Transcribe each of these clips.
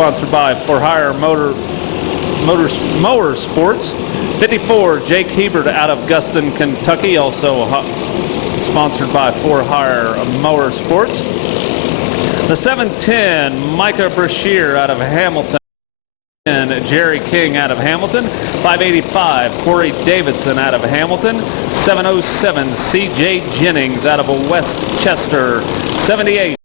sponsored by For Hire Mower Sports. 54, Jake Hebert out of Guston, Kentucky, also sponsored by For Hire Mower Sports. The 710, Micah Brashear out of Hamilton. And Jerry King out of Hamilton. 585, Corey Davidson out of Hamilton. 707, CJ Jennings out of Westchester. 78,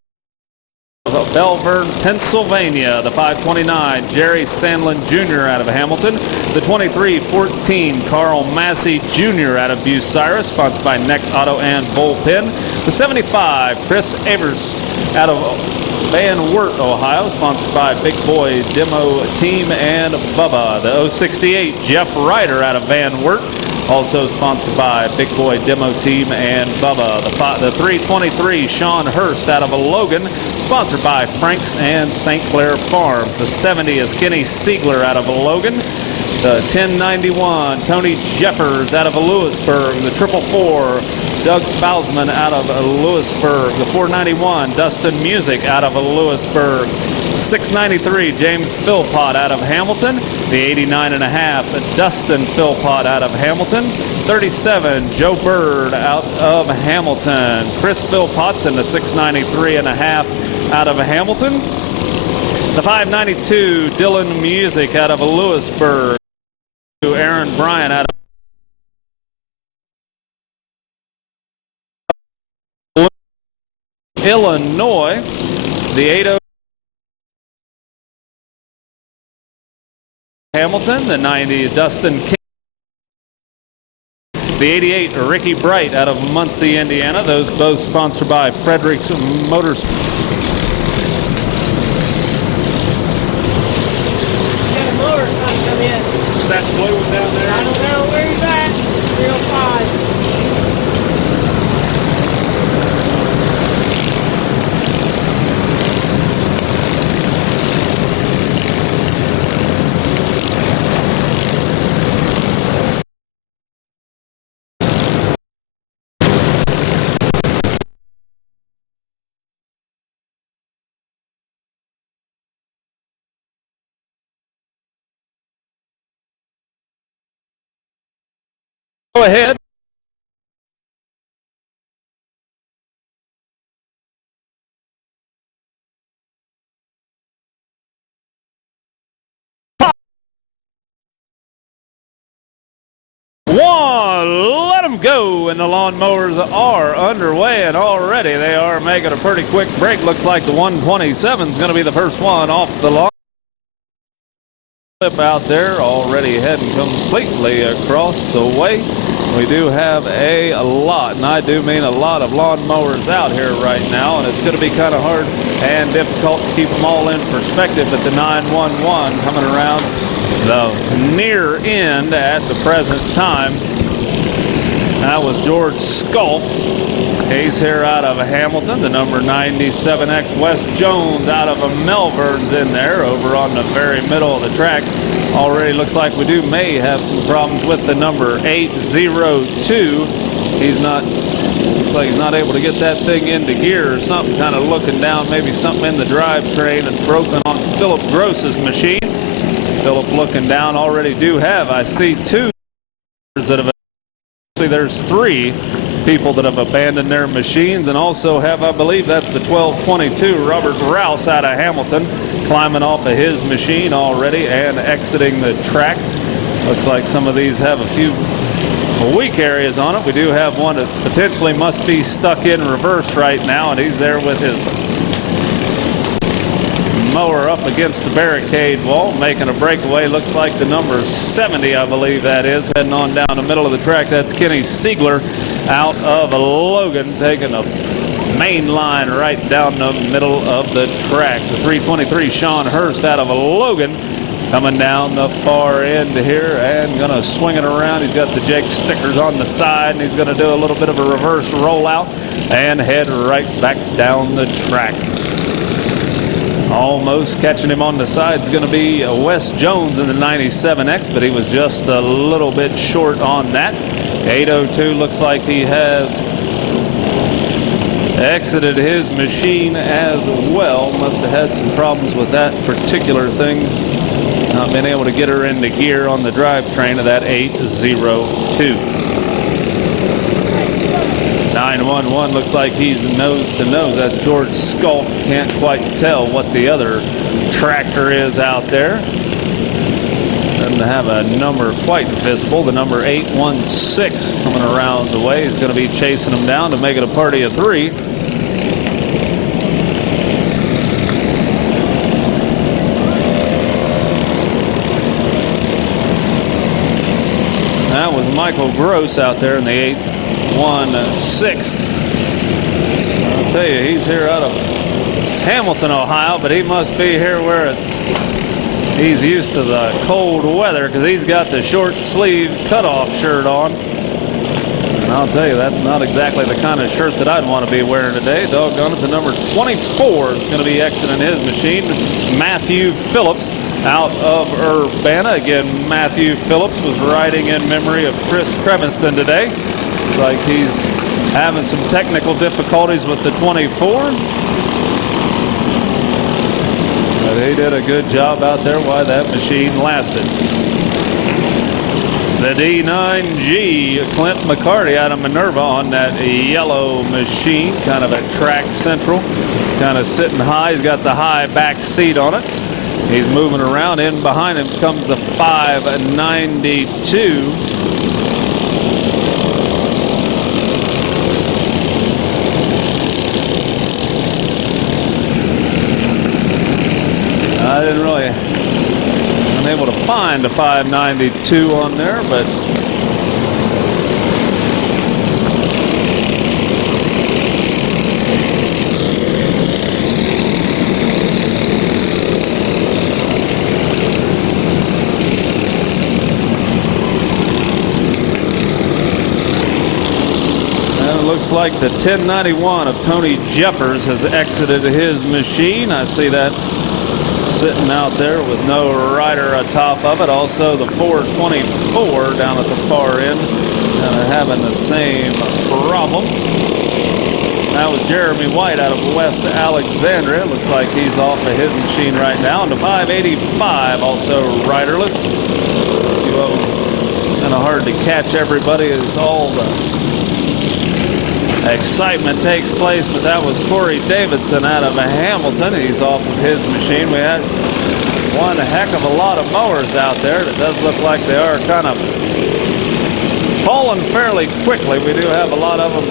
Belvern, Pennsylvania. The 529, Jerry Sandlin Jr. out of Hamilton. The 2314, Carl Massey Jr. out of Bucyrus, sponsored by Neck Auto and Bullpen. The 75, Chris Avers out of Van Wert, Ohio, sponsored by Big Boy Demo Team and Bubba. The 068, Jeff Ryder out of Van Wert, also sponsored by Big Boy Demo Team and Bubba. The 323, Sean Hurst out of Logan, sponsored by Franks and St. Clair Farms. The 70 is Kenny Siegler out of Logan. The 1091, Tony Jeffers out of Lewisburg. The 444, Doug Bausman out of Lewisburg. The 491, Dustin Music out of Lewisburg. 693, James Philpott out of Hamilton. The 89.5, Dustin Philpott out of Hamilton. 37, Joe Bird out of Hamilton. Chris Philpotts in the 693.5 out of Hamilton. The 592, Dylan Music out of Lewisburg. Aaron Bryan out of Illinois. The 80, Hamilton. The 90, Dustin King. The 88, Ricky Bright out of Muncie, Indiana. Those both sponsored by Frederick's Motors. Is that blue one down there? I don't know where he's at. 305. Go ahead. One, let them go, and the lawnmowers are underway, and already they are making a pretty quick break. Looks like the 127 is going to be the first one off the lawn. Out there already heading completely across the way. We do have a lot, and I do mean a lot of lawnmowers out here right now, and it's going to be kind of hard and difficult to keep them all in perspective at the 911 coming around the near end at the present time. That was George Sculp. He's here out of Hamilton. The number 97X Wes Jones out of Melvern's in there over on the very middle of the track. Already looks like we may have some problems with the number 802. Looks like he's not able to get that thing into gear or something, kind of looking down, maybe something in the drivetrain and broken on Philip Gross's machine. Philip looking down, already do have, I see two that have, actually there's three people that have abandoned their machines, and also have, I believe that's the 1222 Robert Rouse out of Hamilton, climbing off of his machine already and exiting the track. Looks like some of these have a few weak areas on it. We do have one that potentially must be stuck in reverse right now, and he's there with his mower up against the barricade wall, making a breakaway. Looks like the number 70, I believe that is, heading on down the middle of the track. That's Kenny Siegler out of Logan, taking a main line right down the middle of the track. The 323, Sean Hurst out of Logan, coming down the far end here and going to swing it around. He's got the Jake stickers on the side, and he's going to do a little bit of a reverse rollout and head right back down the track. Almost catching him on the side is going to be Wes Jones in the 97X, but he was just a little bit short on that. 802 looks like he has exited his machine as well. Must have had some problems with that particular thing. Not been able to get her into gear on the drivetrain of that 802. 911 looks like he's nose to nose. That's George Sculp. Can't quite tell what the other tractor is out there. Doesn't have a number quite visible. The number 816 coming around the way. He's going to be chasing him down to make it a party of 3. That was Michael Gross out there in the 816. I'll tell you, he's here out of Hamilton, Ohio, but he must be here where he's used to the cold weather, because he's got the short sleeve cutoff shirt on. And I'll tell you, that's not exactly the kind of shirt that I'd want to be wearing today. Doggone it, the number 24 is going to be exiting his machine. Matthew Phillips out of Urbana. Again, Matthew Phillips was riding in memory of Chris Crevinston today. Looks like he's having some technical difficulties with the 24. But he did a good job out there while that machine lasted. The D9G, Clint McCarty out of Minerva on that yellow machine, kind of a track central, kind of sitting high. He's got the high back seat on it. He's moving around. In behind him comes the 592. I didn't really, unable to find a 592 on there, but it looks like the 1091 of Tony Jeffers has exited his machine. I see that sitting out there with no rider atop of it. Also the 424 down at the far end, having the same problem. That was Jeremy White out of West Alexandria. Looks like he's off of his machine right now. And the 585 also riderless. Kind of hard to catch everybody as all the excitement takes place, but that was Corey Davidson out of Hamilton. He's off of his machine. We had one heck of a lot of mowers out there. It does look like they are kind of falling fairly quickly. We do have a lot of them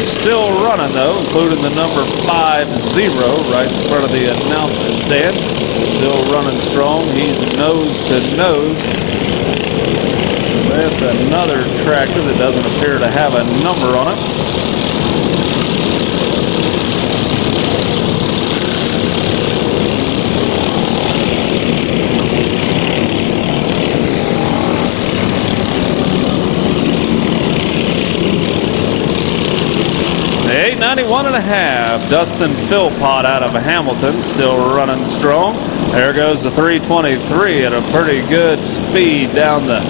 still running, though, including the number 50 right in front of the announcer's stand. Still running strong. He's nose to nose with another tractor that doesn't appear to have a number on it. The 891.5, Dustin Philpott out of Hamilton, still running strong. There goes the 323 at a pretty good speed down the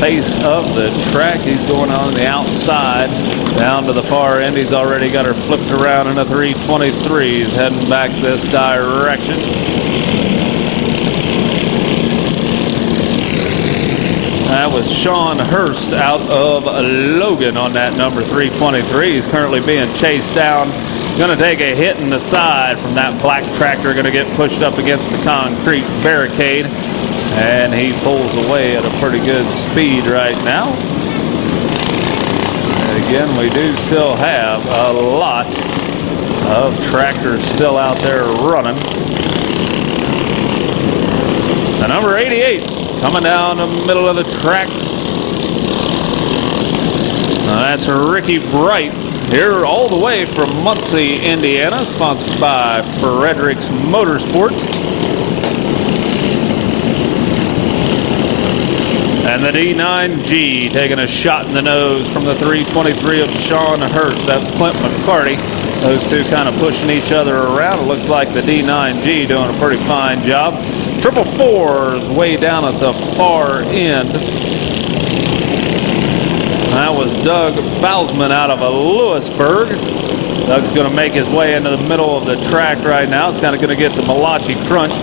face of the track. He's going on the outside down to the far end. He's already got her flipped around in a 323. He's heading back this direction. That was Sean Hurst out of Logan on that number 323. He's currently being chased down. Going to take a hit in the side from that black tractor. Going to get pushed up against the concrete barricade. And he pulls away at a pretty good speed right now. And again, we do still have a lot of tractors still out there running. The number 88 coming down the middle of the track. Now that's Ricky Bright here all the way from Muncie, Indiana, sponsored by Fredericks Motorsports. And the D9G taking a shot in the nose from the 323 of Sean Hurst. That's Clint McCarty. Those two kind of pushing each other around. It looks like the D9G doing a pretty fine job. 444 is way down at the far end. That was Doug Bousman out of Lewisburg. Doug's going to make his way into the middle of the track right now. It's kind of going to get the Malachi Crunch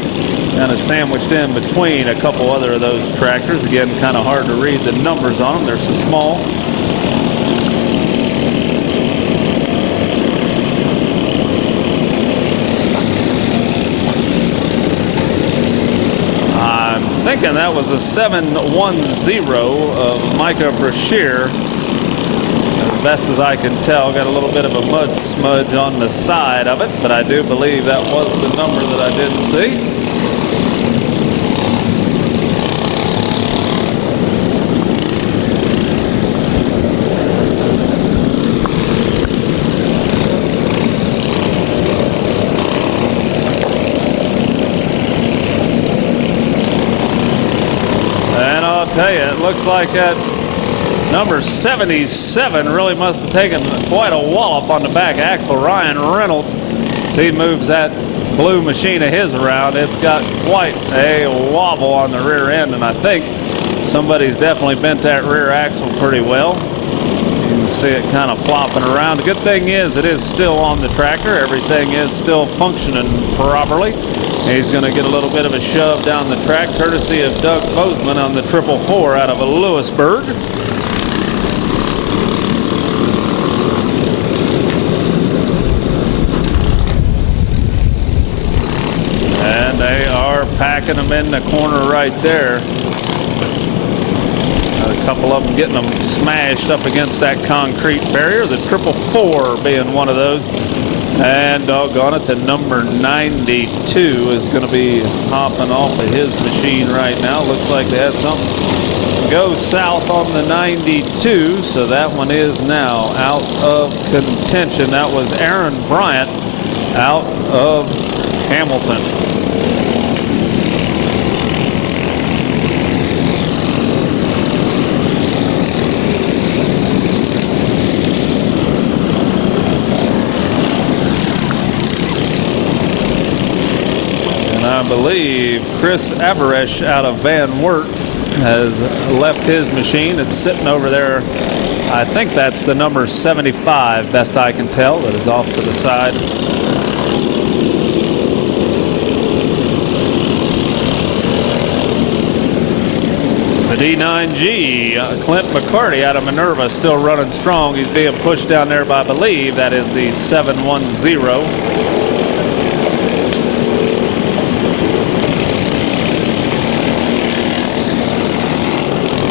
kind of sandwiched in between a couple other of those tractors. Again, kind of hard to read the numbers on them. They're so small. I'm thinking that was a 710 of Micah Brashear. As best as I can tell, got a little bit of a mud smudge on the side of it, but I do believe that was the number that I did see. And I'll tell you, it looks like that number 77 really must have taken quite a wallop on the back axle. Ryan Reynolds, as he moves that blue machine of his around, it's got quite a wobble on the rear end, and I think somebody's definitely bent that rear axle pretty well. You can see it kind of flopping around. The good thing is it is still on the tractor. Everything is still functioning properly. He's going to get a little bit of a shove down the track, courtesy of Doug Bozeman on the 444 out of Lewisburg. And they are packing them in the corner right there. A couple of them getting them smashed up against that concrete barrier. The 444 being one of those. And doggone it, the number 92 is going to be hopping off of his machine right now. Looks like they had something go south on the 92, so that one is now out of contention. That was Aaron Bryant out of Hamilton. I believe Chris Avaresh out of Van Wert has left his machine. It's sitting over there. I think that's the number 75, best I can tell, that is off to the side. The D9G, Clint McCarty out of Minerva, still running strong. He's being pushed down there by, I believe, that is the 710.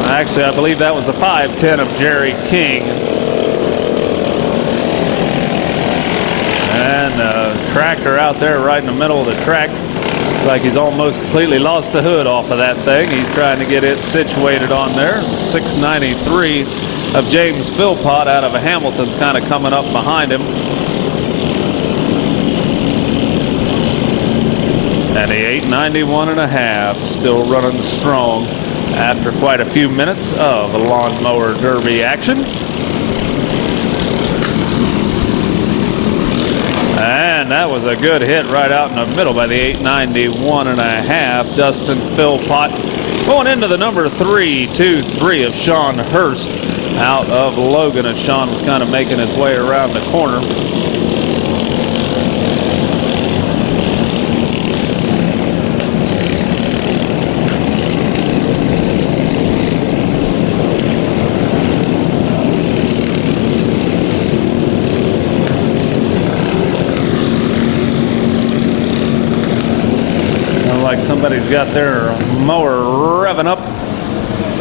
Actually, I believe that was the 510 of Jerry King. And a tractor out there right in the middle of the track. Looks like he's almost completely lost the hood off of that thing. He's trying to get it situated on there. 693 of James Philpott out of Hamilton's kind of coming up behind him. And the 891.5 still running strong after quite a few minutes of a lawnmower derby action. And that was a good hit right out in the middle by the 891.5. Dustin Philpott going into the number 323 of Sean Hurst out of Logan, as Sean was kind of making his way around the corner. Somebody's got their mower revving up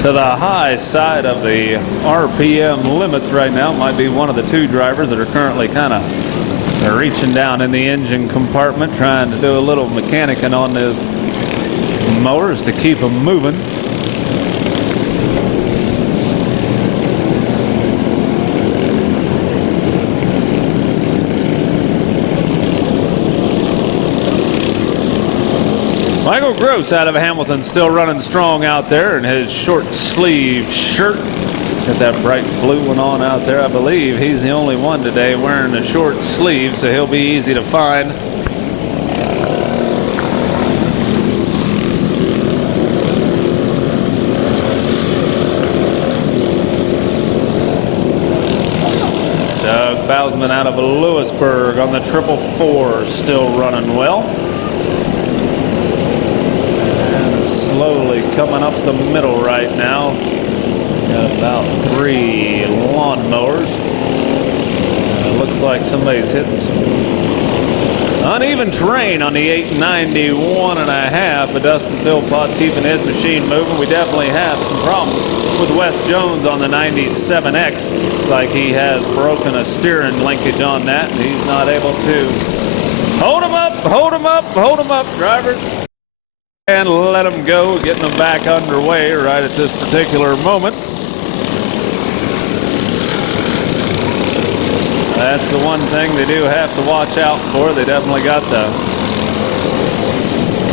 to the high side of the RPM limits right now. Might be one of the two drivers that are currently kind of reaching down in the engine compartment, trying to do a little mechanicking on those mowers to keep them moving. Michael Gross out of Hamilton still running strong out there in his short sleeve shirt. Got that bright blue one on out there. I believe he's the only one today wearing a short sleeve, so he'll be easy to find. Doug Bousman out of Lewisburg on the 444, still running well. And slowly coming up the middle right now. Got about 3 lawnmowers. It looks like somebody's hitting some uneven terrain on the 891.5, but Dustin Philpott keeping his machine moving. We definitely have some problems with Wes Jones on the 97X. Looks like he has broken a steering linkage on that, and he's not able to hold him up, hold him up, hold him up, drivers. And let them go, getting them back underway right at this particular moment. That's the one thing they do have to watch out for. They definitely got the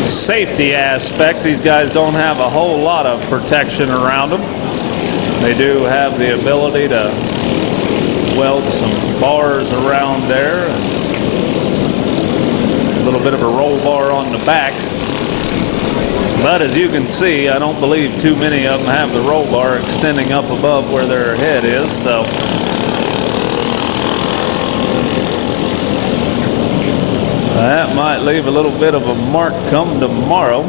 safety aspect. These guys don't have a whole lot of protection around them. They do have the ability to weld some bars around there. A little bit of a roll bar on the back. But as you can see, I don't believe too many of them have the roll bar extending up above where their head is. So that might leave a little bit of a mark come tomorrow.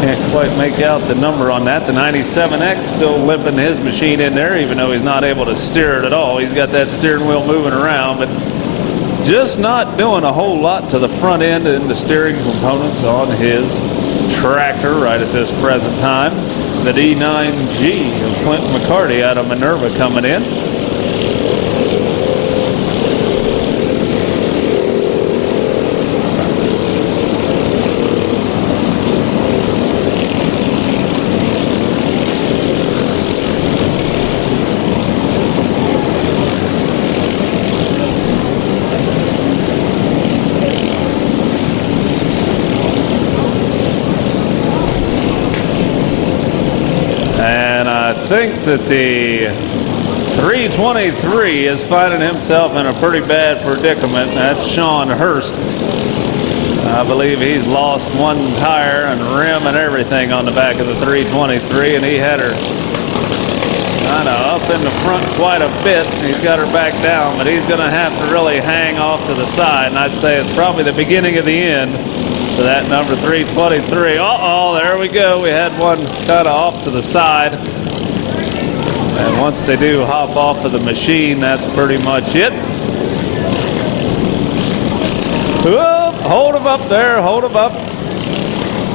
Can't quite make out the number on that. The 97X still limping his machine in there, even though he's not able to steer it at all. He's got that steering wheel moving around, but just not doing a whole lot to the front end and the steering components on his tractor right at this present time. The D9G of Clinton McCarty out of Minerva coming in. I think that the 323 is finding himself in a pretty bad predicament. That's Sean Hurst. I believe he's lost one tire and rim and everything on the back of the 323, and he had her kind of up in the front quite a bit. He's got her back down, but he's going to have to really hang off to the side, and I'd say it's probably the beginning of the end to that number 323. Uh-oh, there we go. We had one kind of off to the side. And once they do hop off of the machine, that's pretty much it. Whoa, hold him up there, hold him up.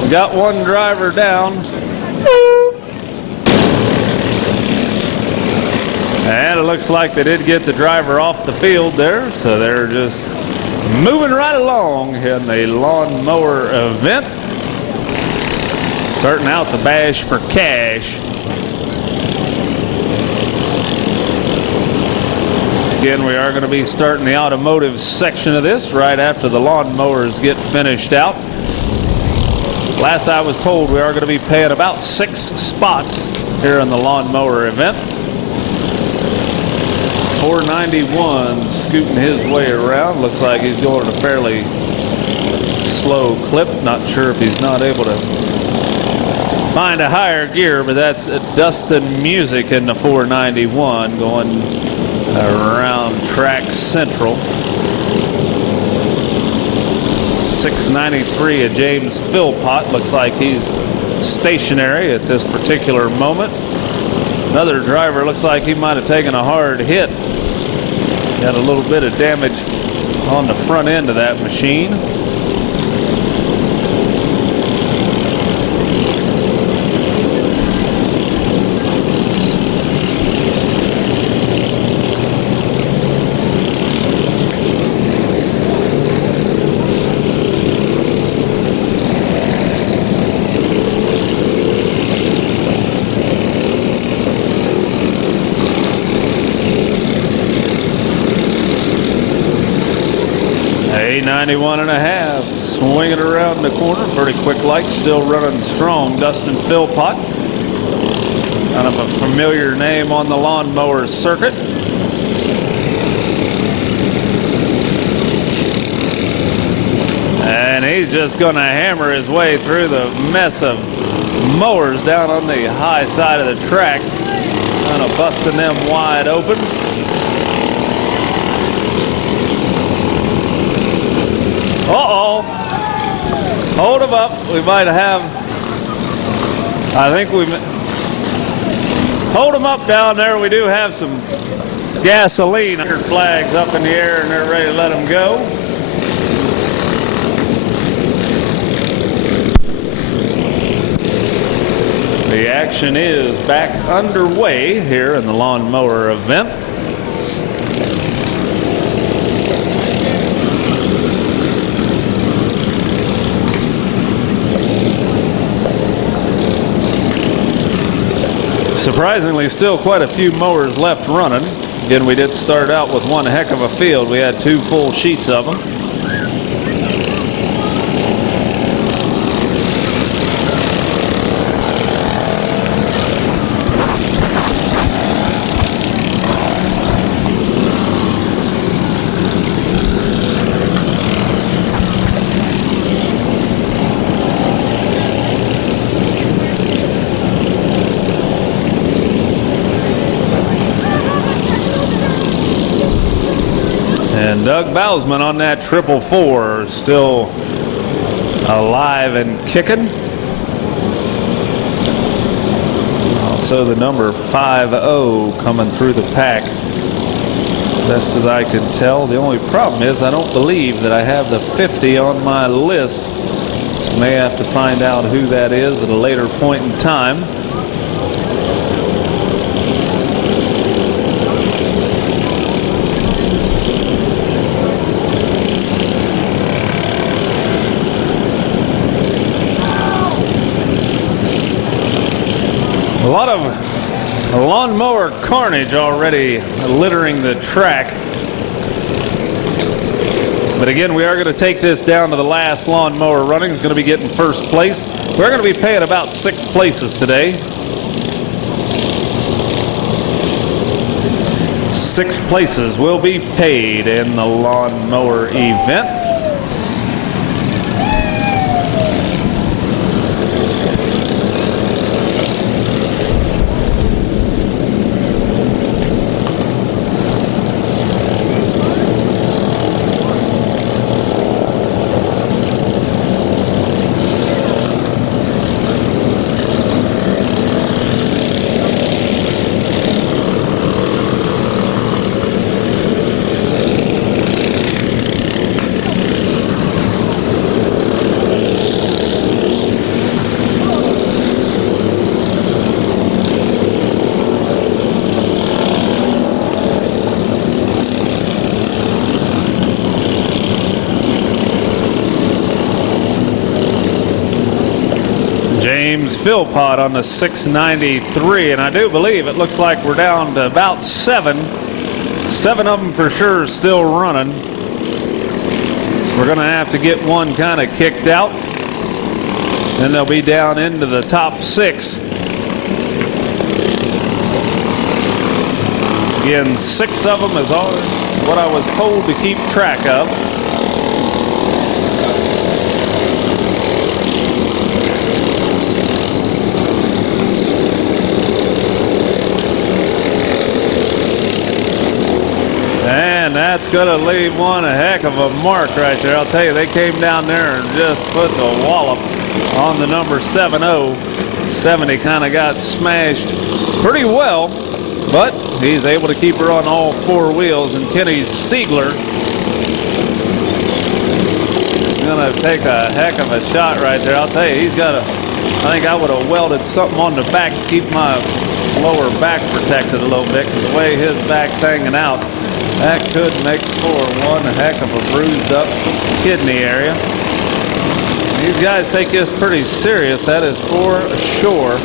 We got one driver down. And it looks like they did get the driver off the field there, so they're just moving right along in the lawnmower event. Starting out the bash for cash. Again, we are going to be starting the automotive section of this right after the lawnmowers get finished out. Last I was told, we are going to be paying about 6 spots here in the lawnmower event. 491 scooting his way around. Looks like he's going at a fairly slow clip. Not sure if he's not able to find a higher gear, but that's Dustin Music in the 491 going around track central. 693 of James Philpott. Looks like he's stationary at this particular moment. Another driver looks like he might have taken a hard hit. Got a little bit of damage on the front end of that machine. A 91.5, swinging around the corner, pretty quick light, still running strong. Dustin Philpott, kind of a familiar name on the lawnmower circuit. And he's just going to hammer his way through the mess of mowers down on the high side of the track, kind of busting them wide open. Uh-oh. Hold them up. We might have, I think we, hold them up down there. We do have some gasoline. Flags up in the air and they're ready to let them go. The action is back underway here in the lawnmower event. Surprisingly, still quite a few mowers left running. Again, we did start out with one heck of a field. We had 2 full sheets of them. And Doug Bousman on that 444, still alive and kicking. Also the number 50 coming through the pack, best as I can tell. The only problem is I don't believe that I have the 50 on my list. So may have to find out who that is at a later point in time. A lot of lawnmower carnage already littering the track. But again, we are going to take this down to the last lawnmower running. It's going to be getting first place. We're going to be paying about 6 places today. 6 places will be paid in the lawnmower event. James Philpott on the 693, and I do believe it looks like we're down to about 7. 7 of them for sure still running. So we're going to have to get one kind of kicked out. Then they'll be down into the top 6. Again, 6 of them is all what I was told to keep track of. And that's going to leave one a heck of a mark right there. I'll tell you, they came down there and just put the wallop on the number 70. 70 kind of got smashed pretty well, but he's able to keep her on all 4 wheels. And Kenny Siegler is going to take a heck of a shot right there. I'll tell you, he's got a, I think I would have welded something on the back to keep my lower back protected a little bit, because the way his back's hanging out, that could make for one heck of a bruised up kidney area. These guys take this pretty serious, that is for sure.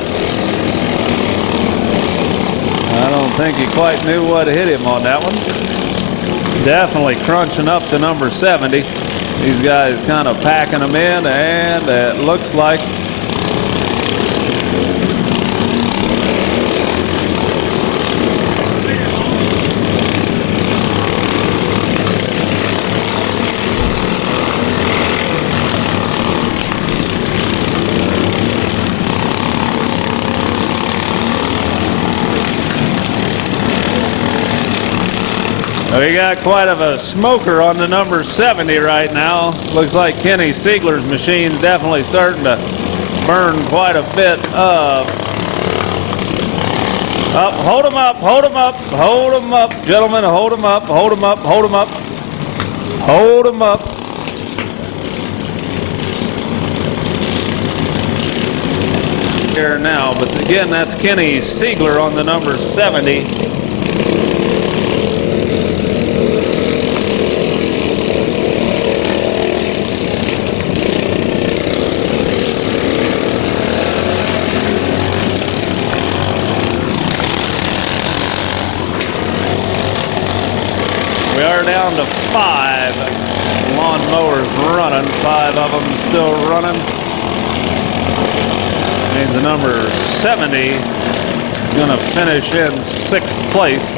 I don't think he quite knew what hit him on that one. Definitely crunching up to number 70. These guys kind of packing them in, and it looks like We got quite of a smoker on the number 70 right now. Looks like Kenny Siegler's machine's definitely starting to burn quite a bit of. Up, hold him up, hold him up, hold him up, gentlemen, hold him up, hold him up, hold him up, hold him up. Here now, but again, that's Kenny Siegler on the number 70. We are down to 5 lawn mowers running, 5 of them still running. Means the number 70 is going to finish in 6th place.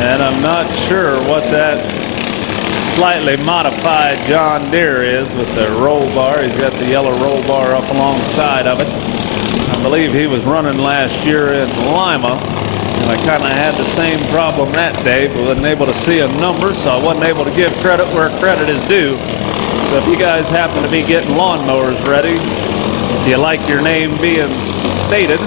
And I'm not sure what that slightly modified John Deere is with the roll bar. He's got the yellow roll bar up alongside of it. I believe he was running last year in Lima, and I kind of had the same problem that day, but wasn't able to see a number, so I wasn't able to give credit where credit is due. So if you guys happen to be getting lawnmowers ready, if you like your name being stated,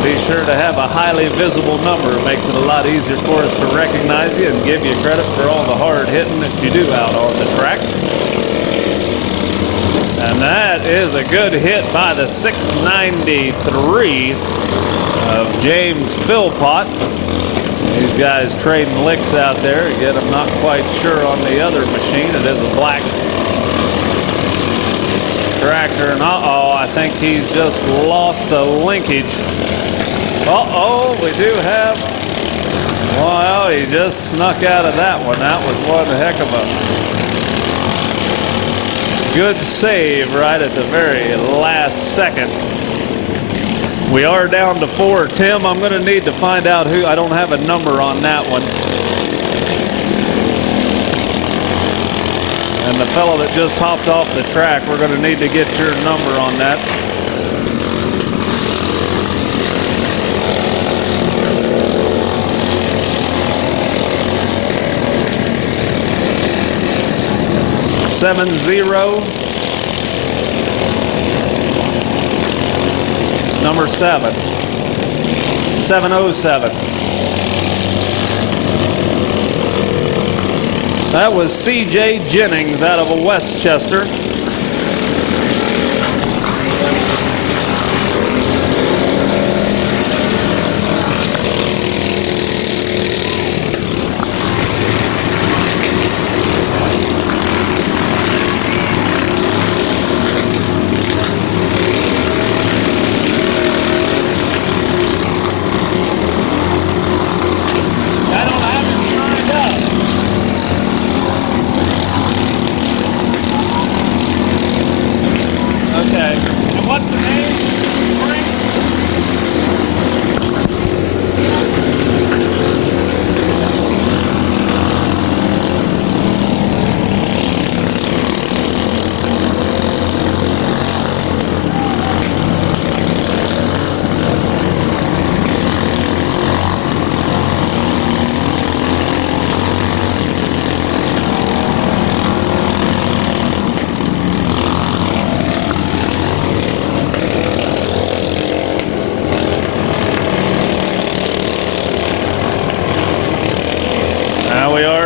be sure to have a highly visible number. It makes it a lot easier for us to recognize you and give you credit for all the hard hitting that you do out on the track. And that is a good hit by the 693 of James Philpott. These guys trading licks out there. Again, I'm not quite sure on the other machine. It is a black tractor. And uh-oh, I think he's just lost the linkage. Uh-oh, we do have, well, he just snuck out of that one. That was one heck of a good save right at the very last second. We are down to 4. Tim, I'm going to need to find out who, I don't have a number on that one. And the fellow that just popped off the track, we're going to need to get your number on that. Number 7. 707. That was C.J. Jennings out of Westchester.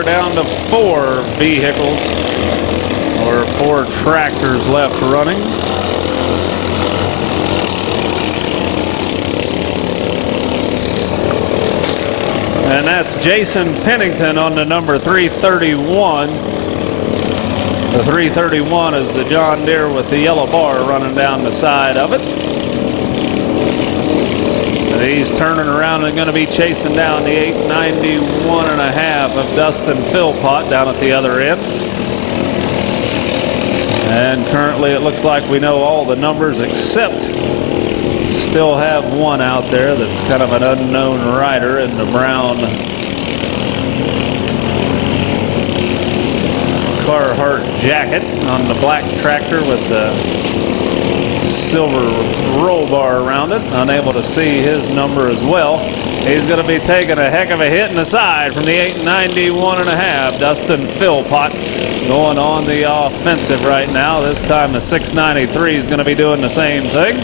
Down to 4 vehicles or 4 tractors left running. And that's Jason Pennington on the number 331. The 331 is the John Deere with the yellow bar running down the side of it. He's turning around and going to be chasing down the 891.5 of Dustin Philpott down at the other end. And currently it looks like we know all the numbers except Still have one out there that's kind of an unknown rider in the brown Carhartt jacket on the black tractor with the silver roll bar around it. Unable to see his number as well. He's going to be taking a heck of a hit in the side from the 891.5. Dustin Philpott going on the offensive right now. This time the 693 is going to be doing the same thing.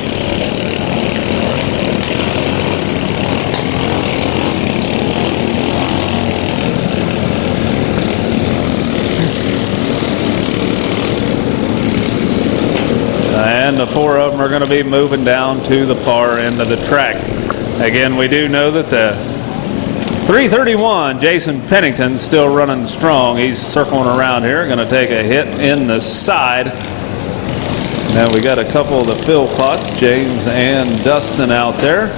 And the four of them are going to be moving down to the far end of the track. Again, we do know that the 331, Jason Pennington, still running strong. He's circling around here, going to take a hit in the side. Now we got a couple of the Philpotts, James and Dustin out there.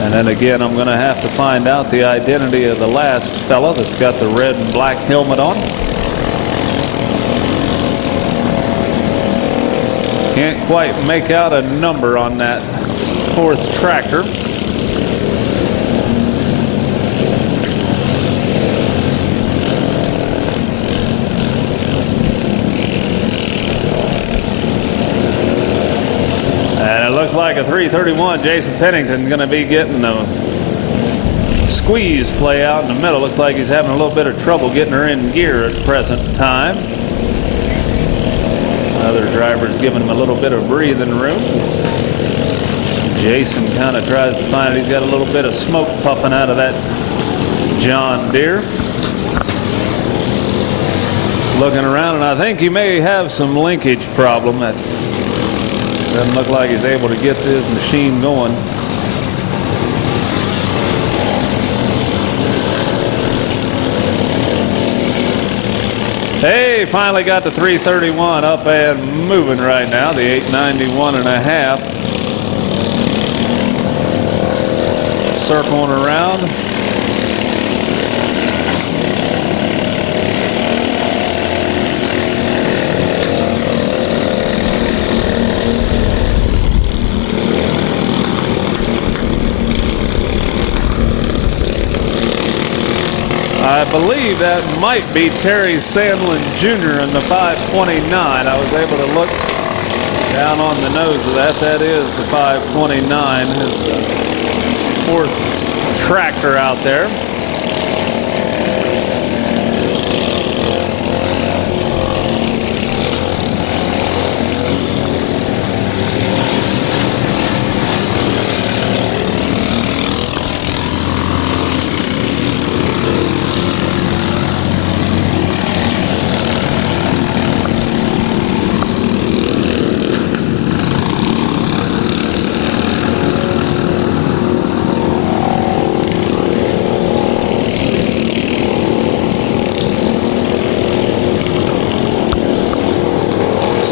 And then again, I'm going to have to find out the identity of the last fella that's got the red and black helmet on. Can't quite make out a number on that fourth tractor. And it looks like a 331 Jason Pennington going to be getting a squeeze play out in the middle. Looks like he's having a little bit of trouble getting her in gear at the present time. Other driver's giving him a little bit of breathing room. Jason kind of tries to find it. He's got a little bit of smoke puffing out of that John Deere. Looking around, and I think he may have some linkage problem. That doesn't look like he's able to get this machine going. Hey, finally got the 331 up and moving right now, the 891.5. Circling around. I believe that might be Terry Sandlin Jr. in the 529. I was able to look down on the nose of that. That is the 529, his fourth tractor out there.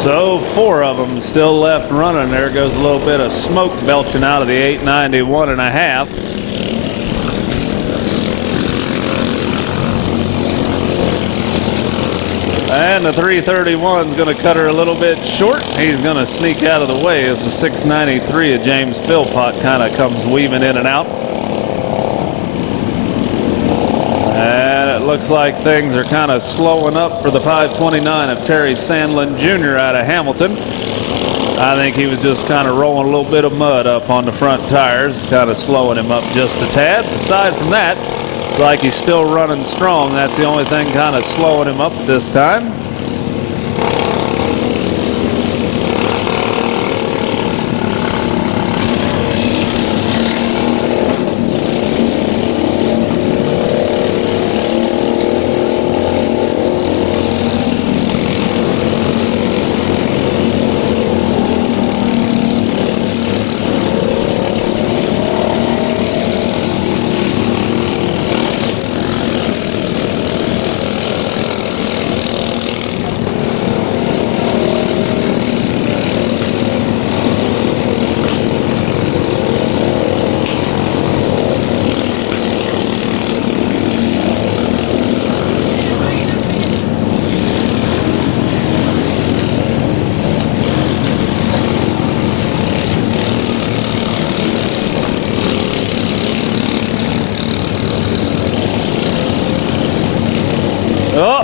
So four of them still left running. There goes a little bit of smoke belching out of the 891.5. And the 331 is going to cut her a little bit short. He's going to sneak out of the way as the 693 of James Philpott kind of comes weaving in and out. And it looks like things are kind of slowing up for the 529 of Terry Sandlin Jr. out of Hamilton. I think he was just kind of rolling a little bit of mud up on the front tires, kind of slowing him up just a tad. Aside from that, it's like he's still running strong. That's the only thing kind of slowing him up this time.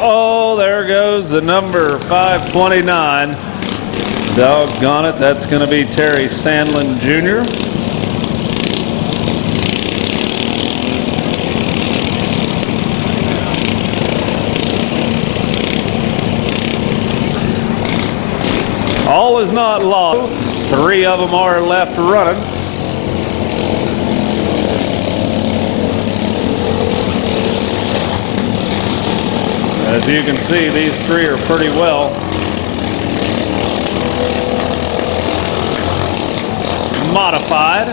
Oh, there goes the number 529. Doggone it, that's going to be Terry Sandlin Jr. All is not lost. 3 of them are left running. As you can see, these 3 are pretty well modified.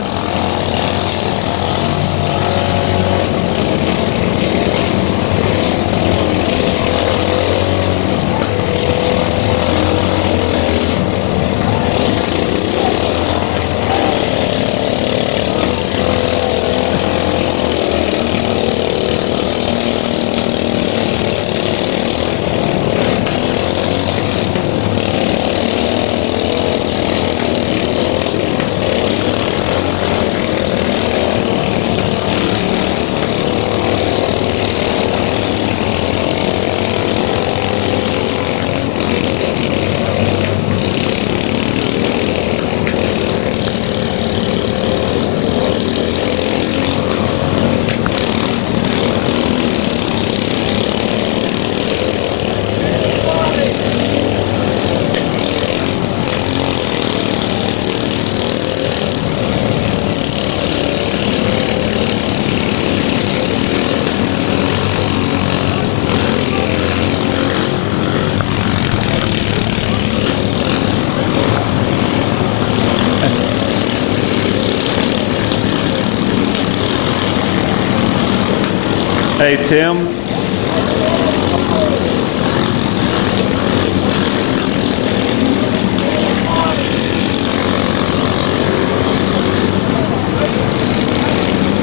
Hey, Tim.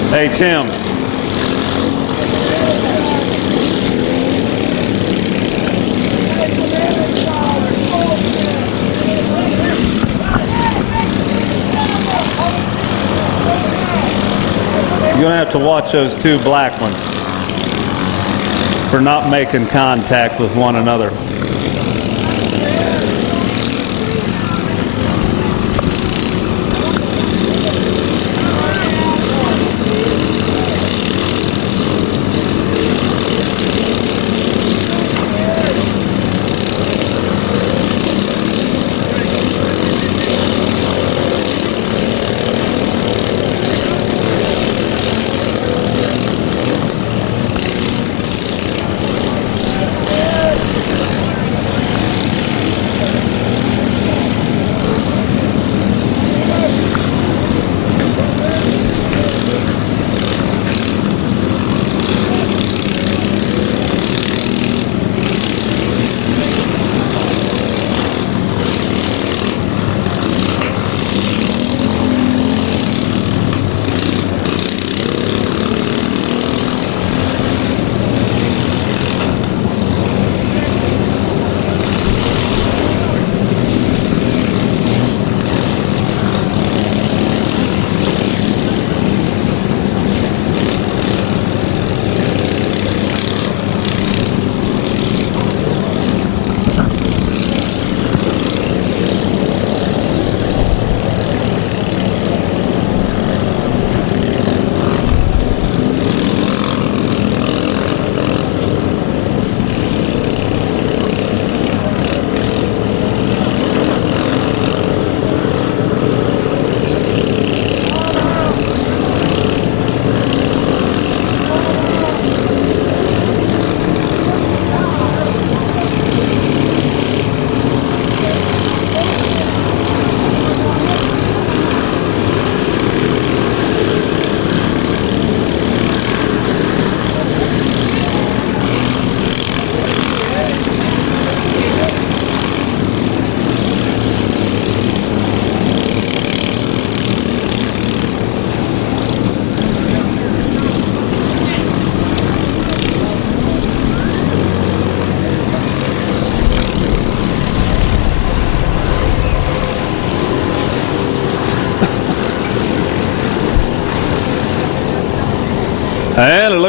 Hey, Tim. You're going to have to watch those 2 black ones for not making contact with one another.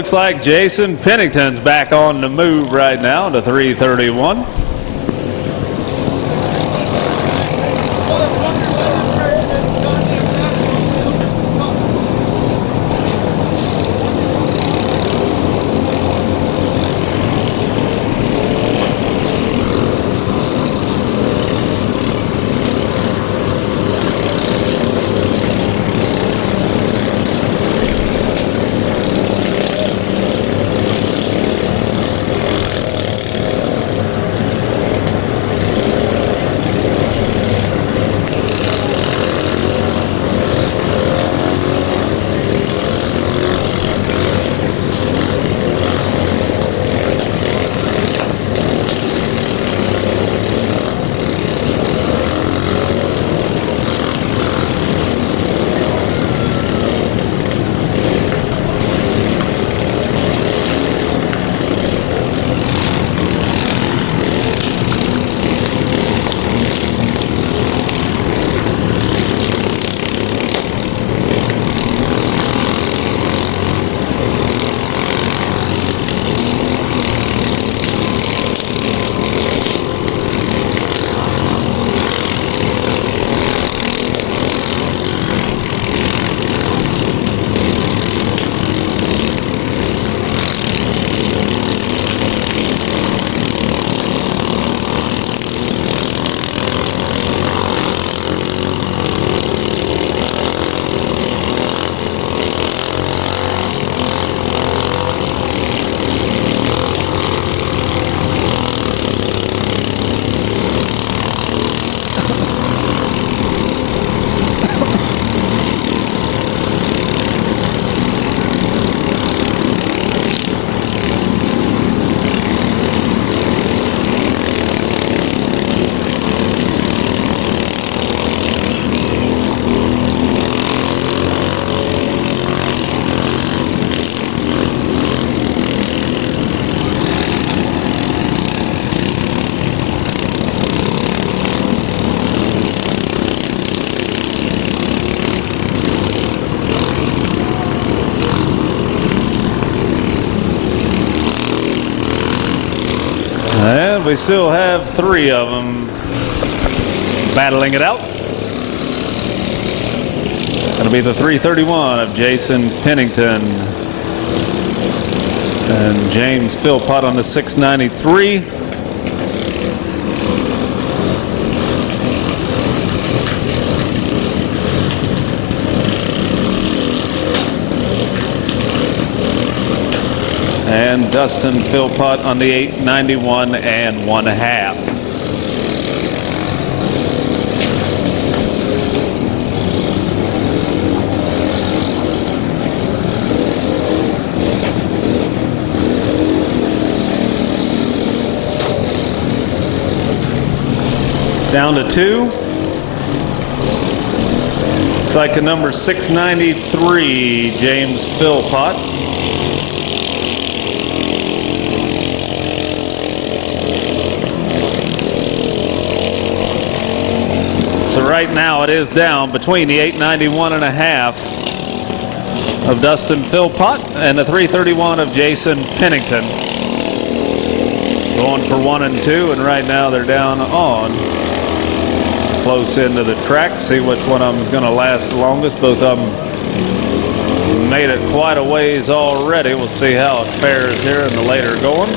looks like Jason Pennington's back on the move right now to 331. And we still have 3 of them battling it out. Going to be the 331 of Jason Pennington and James Philpott on the 693. And Dustin Philpott on the 891 and 1/2. Down to 2. It's like a number 693, James Philpott. So right now it is down between the 891 and 1/2 of Dustin Philpott and the 331 of Jason Pennington. Going for 1 and 2, and right now they're down on close into the track. See which one of them is going to last the longest. Both of them made it quite a ways already. We'll see how it fares here in the later going.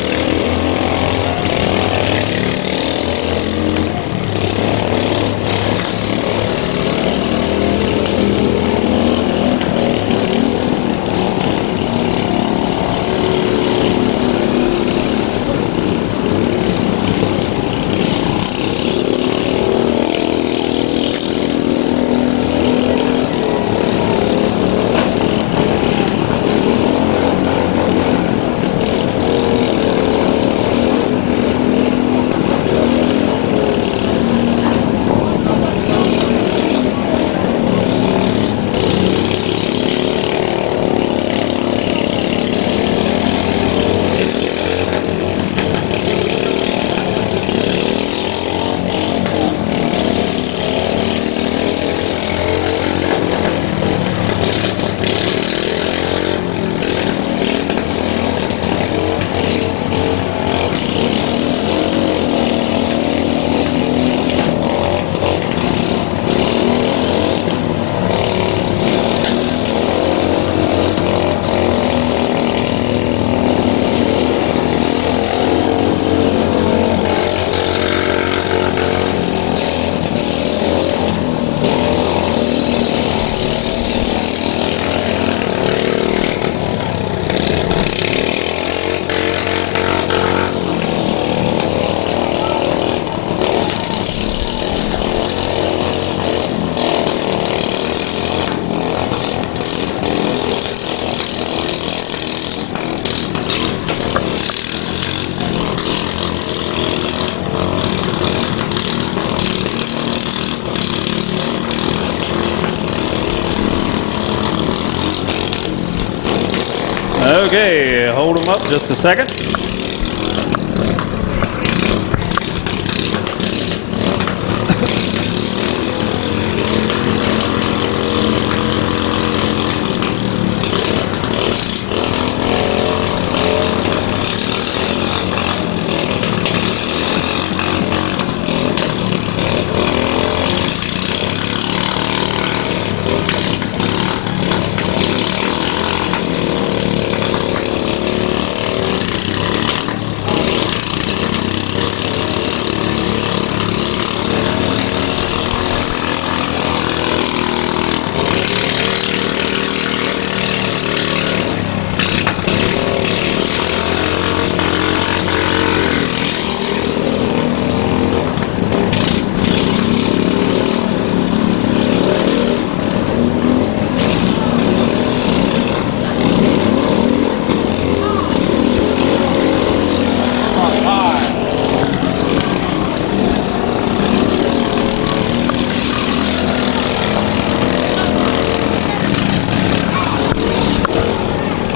Okay, hold them up just a second.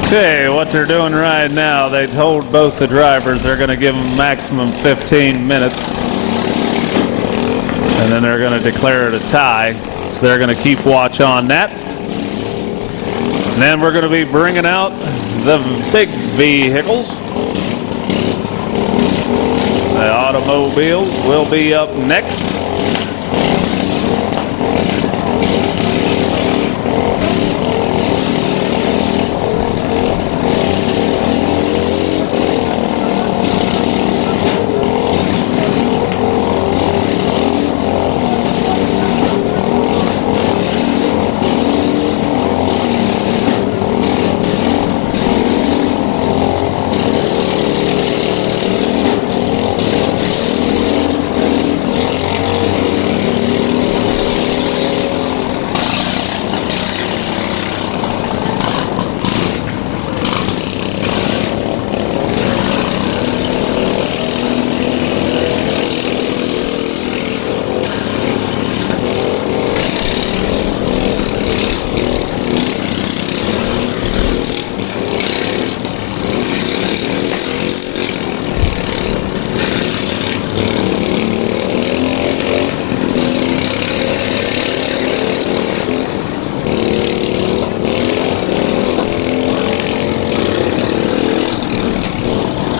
Okay, what they're doing right now, they told both the drivers they're going to give them maximum 15 minutes. And then they're going to declare it a tie. So they're going to keep watch on that. And then we're going to be bringing out the big vehicles. The automobiles will be up next.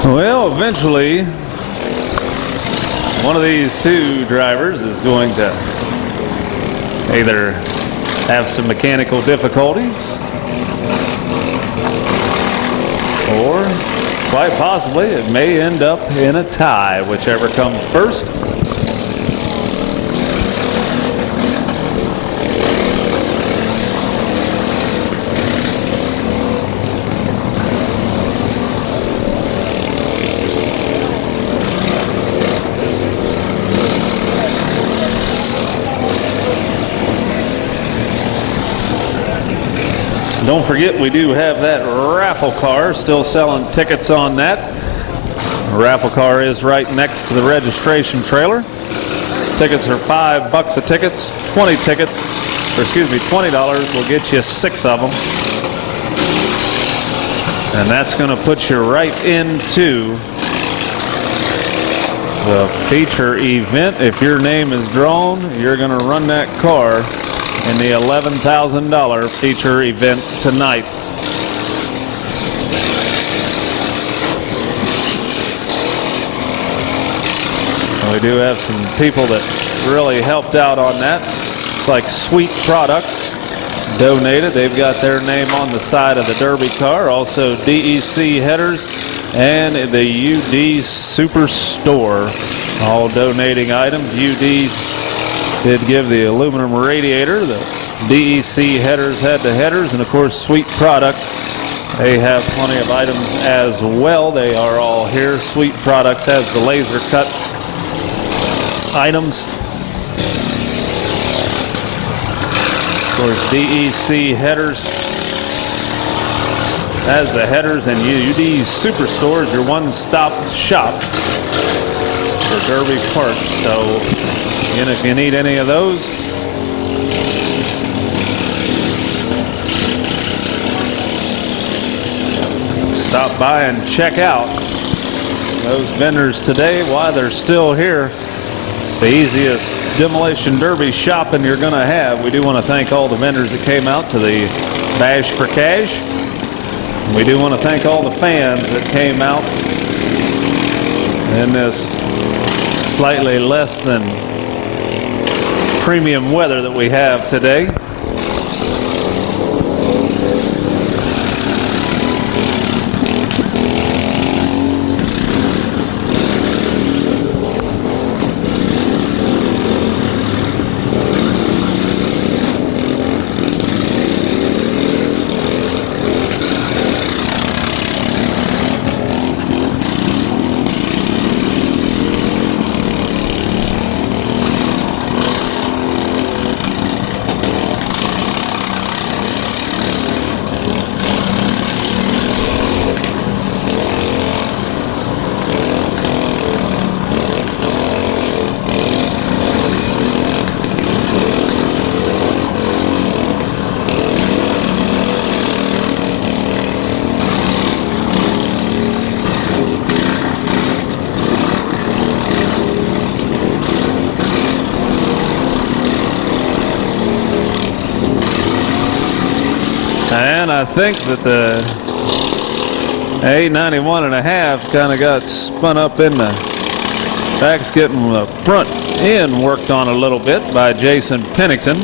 Well, eventually, one of these two drivers is going to either have some mechanical difficulties or quite possibly it may end up in a tie, whichever comes first. Don't forget, we do have that raffle car, still selling tickets on that. The raffle car is right next to the registration trailer. Tickets are $5 a ticket. 20 tickets, or excuse me, $20 will get you 6 of them. And that's going to put you right into the feature event. If your name is drawn, you're going to run that car in the $11,000 feature event tonight. We do have some people that really helped out on that. It's like Sweet Products donated. They've got their name on the side of the Derby car. Also DEC Headers and the UD Superstore, all donating items. UD did give the aluminum radiator. The DEC Headers had the headers, and of course Sweet Products, they have plenty of items as well. They are all here. Sweet Products has the laser cut items. Of course DEC Headers has the headers, and UD Superstore is your one-stop shop for Derby parts. So again, if you need any of those, stop by and check out those vendors today while they're still here. It's the easiest demolition derby shopping you're going to have. We do want to thank all the vendors that came out to the Bash for Cash. We do want to thank all the fans that came out in this slightly less than premium weather that we have today. And I think that the 891.5 kind of got spun up in the back's getting the front end worked on a little bit by Jason Pennington.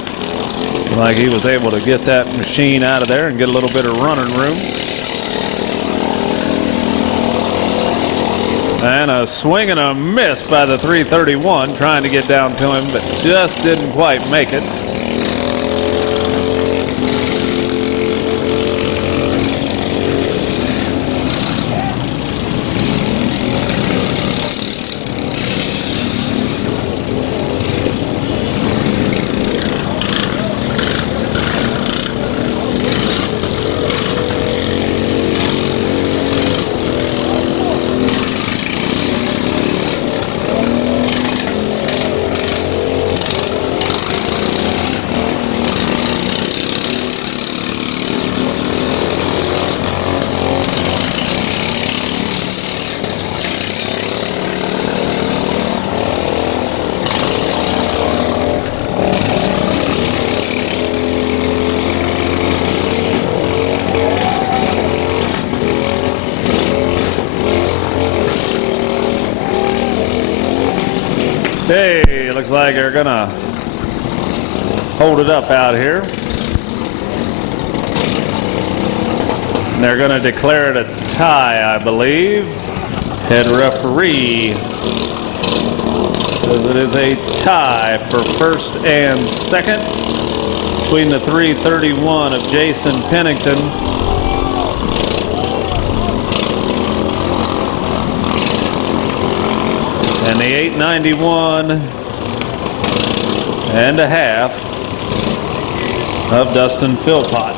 Like he was able to get that machine out of there and get a little bit of running room. And a swing and a miss by the 331, trying to get down to him, but just didn't quite make it. Hey, looks like they're gonna hold it up out here. And they're gonna declare it a tie, I believe. Head referee says it is a tie for first and second between the 331 of Jason Pennington and the 891.5 of Dustin Philpott.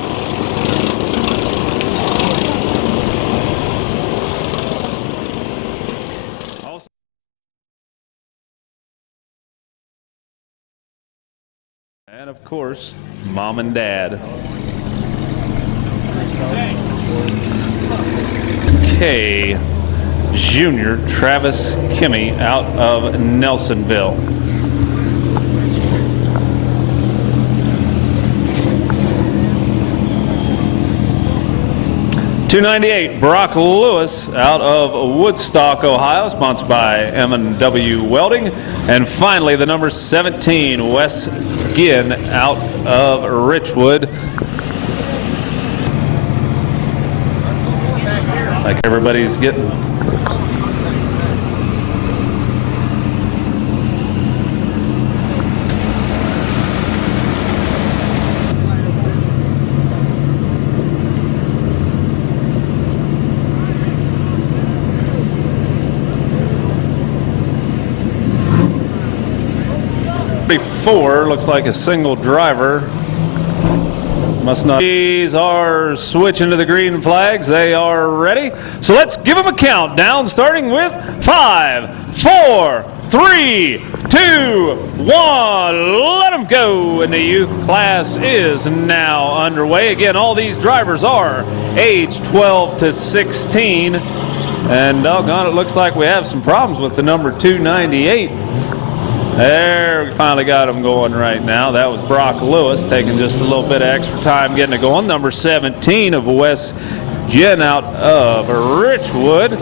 And of course, Mom and Dad. K. Junior Travis Kimmy out of Nelsonville. $298 Brock Lewis out of Woodstock, Ohio, sponsored by M&W Welding. And finally, the number 17 Wes Ginn out of Richwood. Like everybody's getting looks like a single driver. Must not. These are switching to the green flags. They are ready. So let's give them a countdown, starting with 5, 4, 3, 2, 1, let them go. And the youth class is now underway. Again, all these drivers are age 12 to 16. And doggone, it looks like we have some problems with the number 298. There, we finally got him going right now. That was Brock Lewis, taking just a little bit of extra time getting it going. Number 17 of West Jen out of Richwood.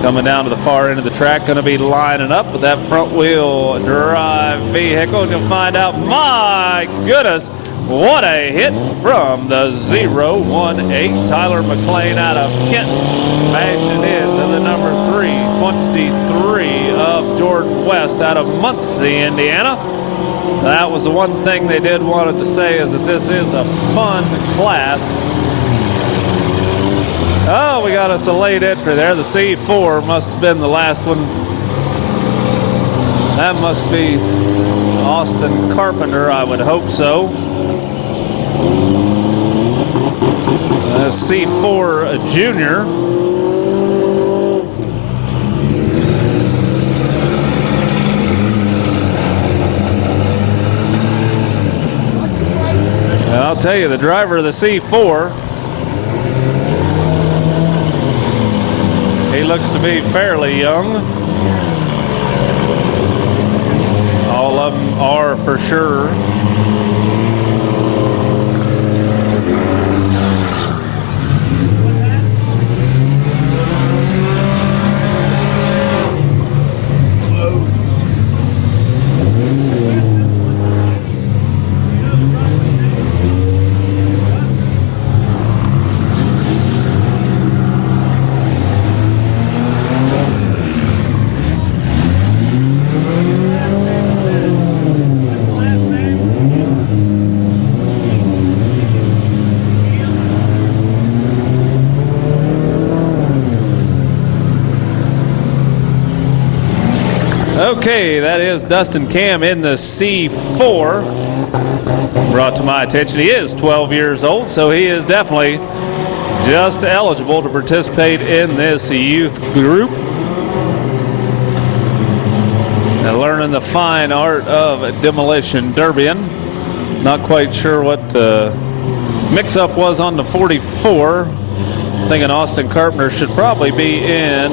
Coming down to the far end of the track, going to be lining up with that front wheel drive vehicle. And you'll find out, my goodness, what a hit from the 018. Tyler McLean out of Kent, mashing into the number 323 of Jordan West out of Muncie, Indiana. That was the one thing they did wanted to say, is that this is a fun class. Oh, we got us a late entry there. The C4 must have been the last one. That must be Austin Carpenter, I would hope so. C4 Junior. And I'll tell you, the driver of the C4, he looks to be fairly young. All of them are for sure. Okay, that is Dustin Cam in the C4. Brought to my attention, he is 12 years old, so he is definitely just eligible to participate in this youth group. And learning the fine art of demolition derbying. Not quite sure what the mix-up was on the 44. Thinking Austin Carpenter should probably be in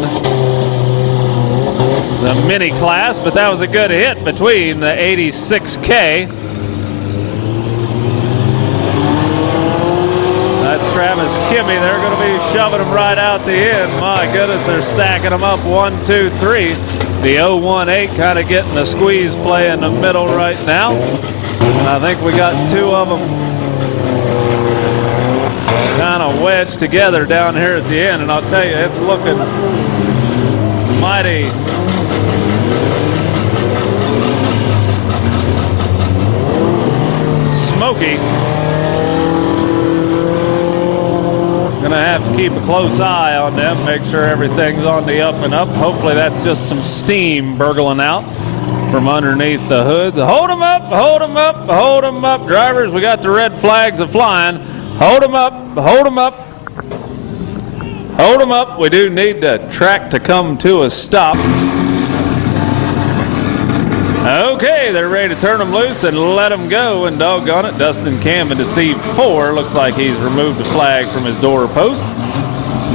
the mini class, but that was a good hit between the 86K. That's Travis Kimmy. They're going to be shoving them right out the end. My goodness, they're stacking them up 1, 2, 3. The 018 kind of getting the squeeze play in the middle right now. And I think we got two of them kind of wedged together down here at the end. And I'll tell you, it's looking mighty smoky. Gonna have to keep a close eye on them, make sure everything's on the up and up. Hopefully that's just some steam burgling out from underneath the hoods. Hold them up, hold them up, hold them up. Drivers, we got the red flags a flying. Hold them up, hold them up. Hold them up. We do need the track to come to a stop. Okay, they're ready to turn them loose and let them go. And doggone it, Dustin Cam into C4. Looks like he's removed the flag from his door post.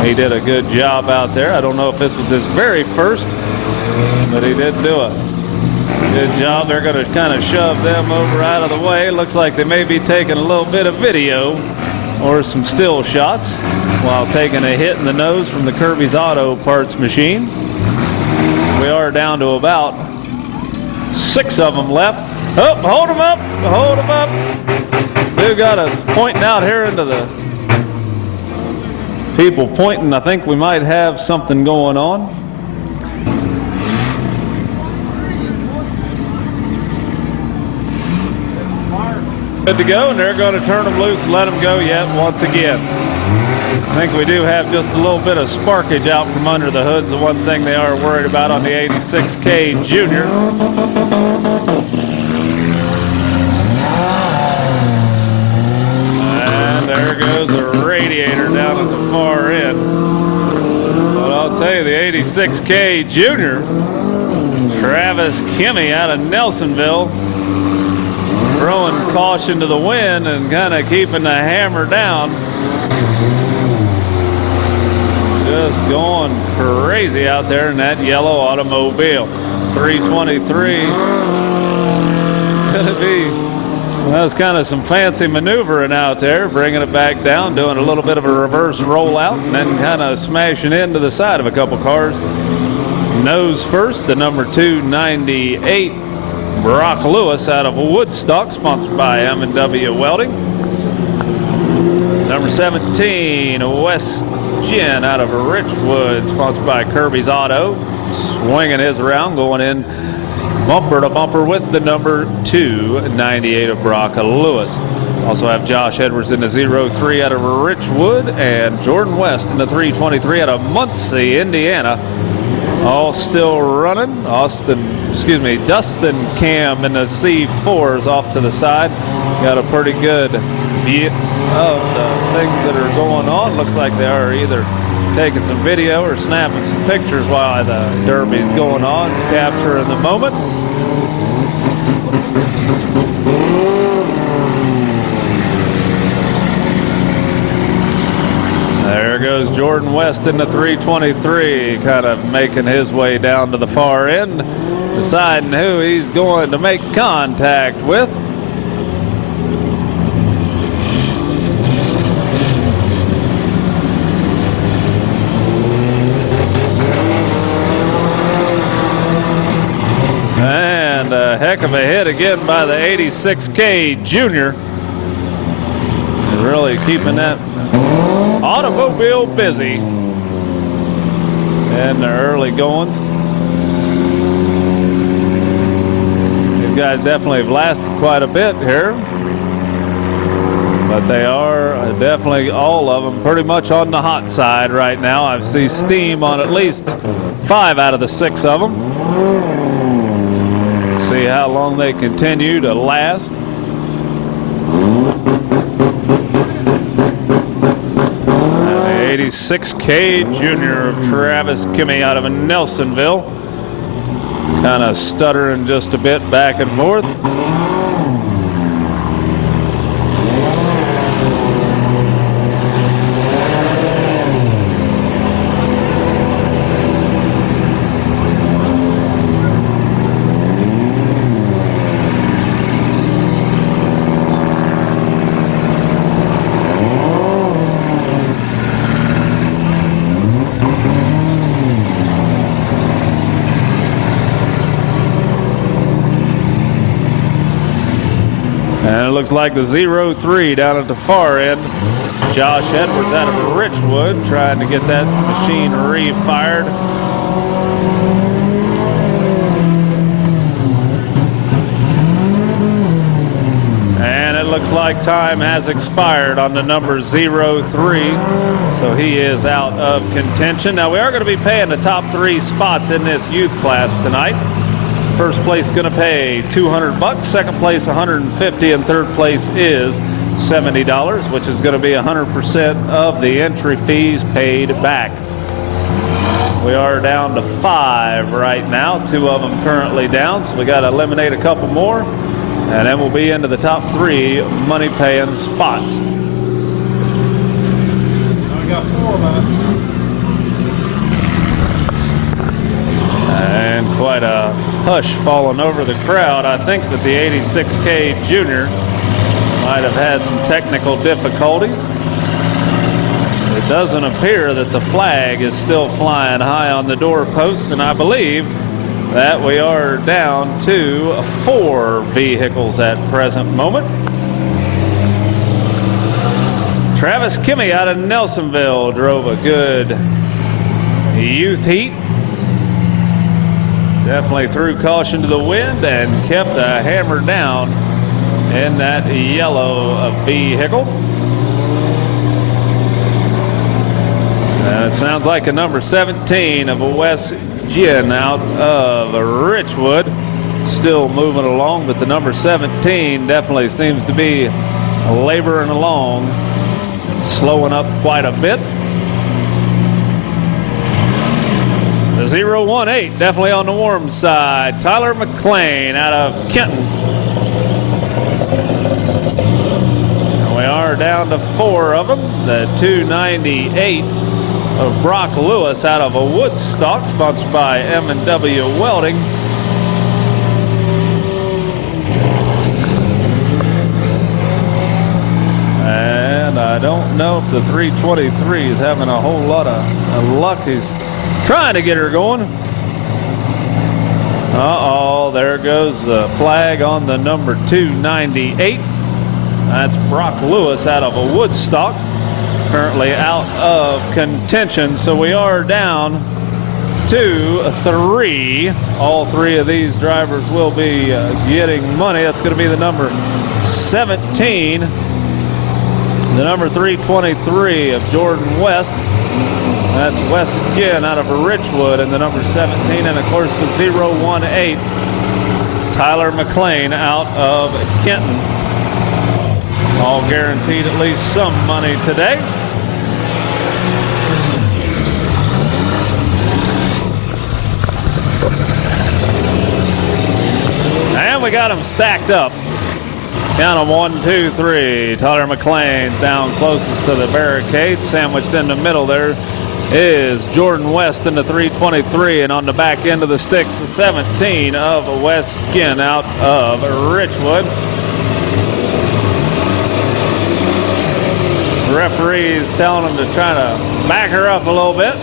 He did a good job out there. I don't know if this was his very first, but he did do a good job. They're going to kind of shove them over out of the way. Looks like they may be taking a little bit of video or some still shots while taking a hit in the nose from the Kirby's Auto Parts machine. We are down to about 6 of them left. Oh, hold them up, hold them up. We've got us pointing out here into the people pointing. I think we might have something going on. Good to go, and they're going to turn them loose and let them go yet once again. I think we do have just a little bit of sparkage out from under the hoods. The one thing they are worried about on the 86K Junior. And there goes a radiator down at the far end. But I'll tell you, the 86K Junior Travis Kimmy out of Nelsonville, throwing caution to the wind and kind of keeping the hammer down. Just going crazy out there in that yellow automobile. 323. Gonna be, that was kind of some fancy maneuvering out there, bringing it back down, doing a little bit of a reverse rollout, and then kind of smashing into the side of a couple cars. Nose first, the number 298, Brock Lewis out of Woodstock, sponsored by M&W Welding. Number 17, Wes Jen out of Richwood, sponsored by Kirby's Auto, swinging his around, going in bumper to bumper with the number 298 of Brock Lewis. Also have Josh Edwards in the 03 out of Richwood and Jordan West in the 323 out of Muncie, Indiana. All still running. Dustin Cam in the C4s off to the side. Got a pretty good view of the things that are going on. Looks like they are either taking some video or snapping some pictures while the derby's going on, capturing the moment. There goes Jordan West in the 323, kind of making his way down to the far end, deciding who he's going to make contact with. And a heck of a hit again by the 86K Junior. Really keeping that automobile busy in the early goings. These guys definitely have lasted quite a bit here, but they are definitely, all of them, pretty much on the hot side right now. I see steam on at least 5 out of the 6 of them. See how long they continue to last. And the 86K Junior of Travis Kimmy out of Nelsonville, kind of stuttering just a bit back and forth. And it looks like the 03 down at the far end, Josh Edwards out of Richwood, trying to get that machine re-fired. And it looks like time has expired on the number 03, so he is out of contention. Now we are going to be paying the top 3 spots in this youth class tonight. First place going to pay $200, second place $150, and third place is $70, which is going to be 100% of the entry fees paid back. We are down to 5 right now, 2 of them currently down, so we got to eliminate a couple more, and then we'll be into the top 3 money-paying spots. I got 4, man. And quite a hush falling over the crowd. I think that the 86K Junior might have had some technical difficulties. It doesn't appear that the flag is still flying high on the doorposts, and I believe that we are down to 4 vehicles at present moment. Travis Kimmy out of Nelsonville drove a good youth heat. Definitely threw caution to the wind and kept the hammer down in that yellow vehicle. And it sounds like a number 17 of a Wes Ginn out of Richwood still moving along, but the number 17 definitely seems to be laboring along, slowing up quite a bit. The 018, definitely on the warm side. Tyler McClain out of Kenton. And we are down to 4 of them. The 298 of Brock Lewis out of a Woodstock, sponsored by M&W Welding. And I don't know if the 323 is having a whole lot of luck. He's trying to get her going. Uh-oh, there goes the flag on the number 298. That's Brock Lewis out of a Woodstock, currently out of contention. So we are down to 3. All 3 of these drivers will be getting money. That's going to be the number 17. The number 323 of Jordan West. That's West Ginn out of Richwood, and the number 17, and of course the 018, Tyler McClain out of Kenton. All guaranteed at least some money today. And we got them stacked up. Count them 1, 2, 3. Tyler McClain down closest to the barricade. Sandwiched in the middle there is Jordan West in the 323. And on the back end of the sticks, the 17 of West Ginn out of Richwood. The referee's telling them to try to back her up a little bit.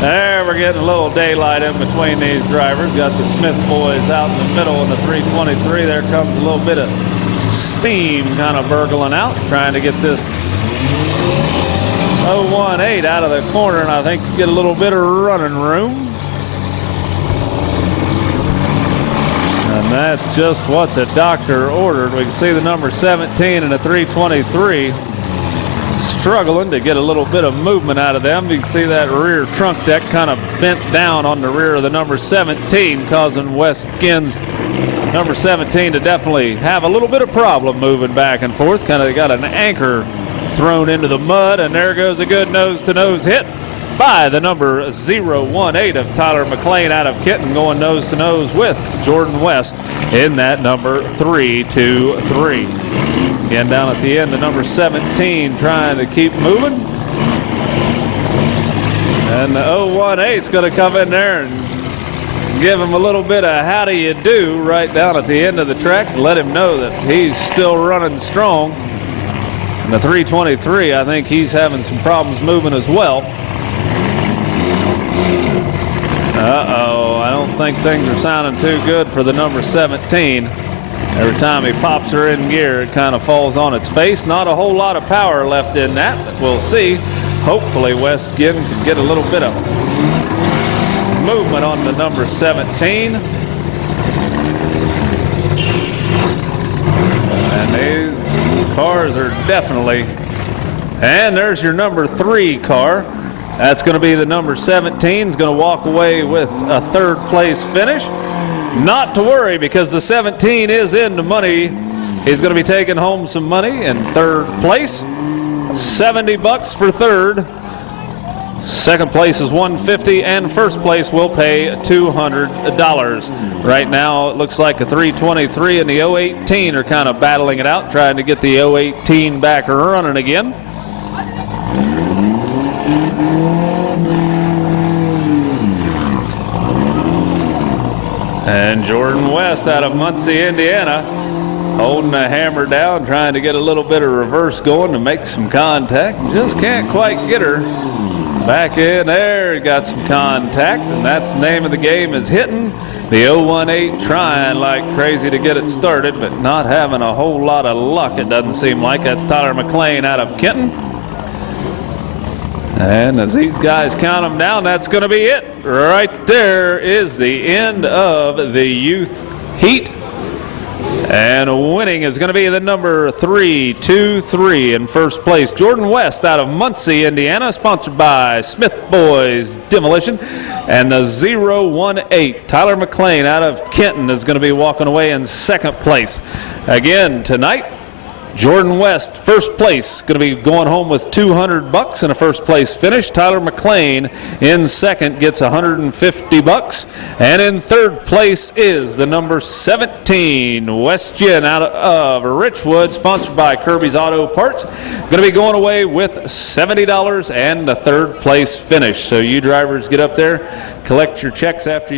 There, we're getting a little daylight in between these drivers. Got the Smith boys out in the middle in the 323. There comes a little bit of steam kind of burgling out, trying to get this 018 out of the corner, and I think get a little bit of running room. And that's just what the doctor ordered. We can see the number 17 and the 323 struggling to get a little bit of movement out of them. You can see that rear trunk deck kind of bent down on the rear of the number 17, causing West Ginn's number 17 to definitely have a little bit of problem moving back and forth. Kind of got an anchor thrown into the mud, and there goes a good nose-to-nose hit by the number 018 of Tyler McClain out of Kenton, going nose-to-nose with Jordan West in that number 323. Again, down at the end, the number 17 trying to keep moving. And the 018 is going to come in there and give him a little bit of how do you do right down at the end of the track to let him know that he's still running strong. And the 323, I think he's having some problems moving as well. Uh-oh, I don't think things are sounding too good for the number 17. Every time he pops her in gear, it kind of falls on its face. Not a whole lot of power left in that, but we'll see. Hopefully West Ginn can get a little bit of movement on the number 17. And these cars are definitely, and there's your number 3 car. That's going to be the number 17. Is going to walk away with a 3rd place finish. Not to worry, because the 17 is in the money. He's going to be taking home some money in 3rd place. $70 for 3rd. 2nd place is $150, and 1st place will pay $200. Right now, it looks like a 323 and the 018 are kind of battling it out, trying to get the 018 back running again. And Jordan West out of Muncie, Indiana, holding the hammer down, trying to get a little bit of reverse going to make some contact. Just can't quite get her back in there. Got some contact, and that's the name of the game, is hitting. The 018 trying like crazy to get it started, but not having a whole lot of luck, it doesn't seem like. That's Tyler McClain out of Kenton. And as these guys count them down, that's going to be it. Right there is the end of the youth heat. And winning is going to be the number 323 in 1st place. Jordan West out of Muncie, Indiana, sponsored by Smith Boys Demolition. And the 018, Tyler McClain out of Kenton, is going to be walking away in 2nd place. Again, tonight, Jordan West, first place, going to be going home with $200 and a first place finish. Tyler McLean in second gets $150. And in third place is the number 17, West Jen out of Richwood, sponsored by Kirby's Auto Parts. Going to be going away with $70 and a third place finish. So you drivers get up there, collect your checks after you